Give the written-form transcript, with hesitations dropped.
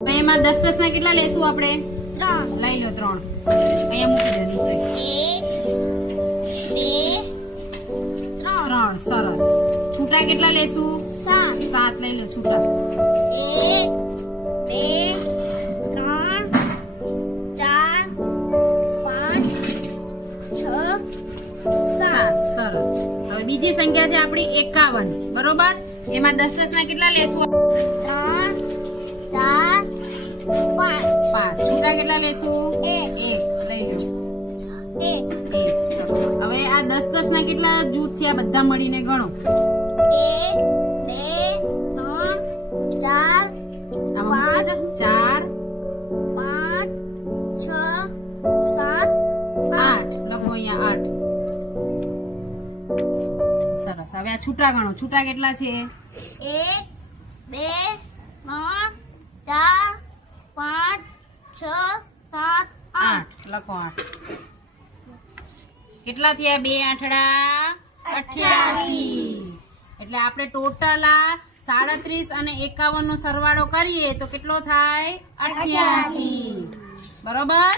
હવે એમાં 10 10 ના કેટલા લેશું આપણે? 3 લઈ લો 3. અહીંયા મૂકી દો નીચે. 1 2 3 3 સરસ. છૂટા કેટલા લેશું? 7 7 લઈ લો છૂટા. 1 2 3 4 5 6 7 સરસ. હવે બીજી સંખ્યા છે આપણી 51 બરોબર. એમાં 10 10 ના કેટલા લેશું? 3 4 5 5. છૂટા કેટલા લેશું? 1 1 લઈ લો. 1 સરસ. હવે આ 10 10 ના કેટલા જૂથ થયા બધા મળીને ગણો. 1 2 3 4 આમાં મૂકી દો. 4 5 6 7 8 લખો અહીંયા 8. સરસ. હવે આ છૂટા ગણો. છૂટા કેટલા છે? 1 2 3 4 5 6 7 8 લખો 8. કેટલા થયા? 2 આઠડા 88. એટલે આપણે ટોટલ આ 37 અને 51 નો સરવાળો કરીએ તો કેટલો થાય? 88. બરોબર.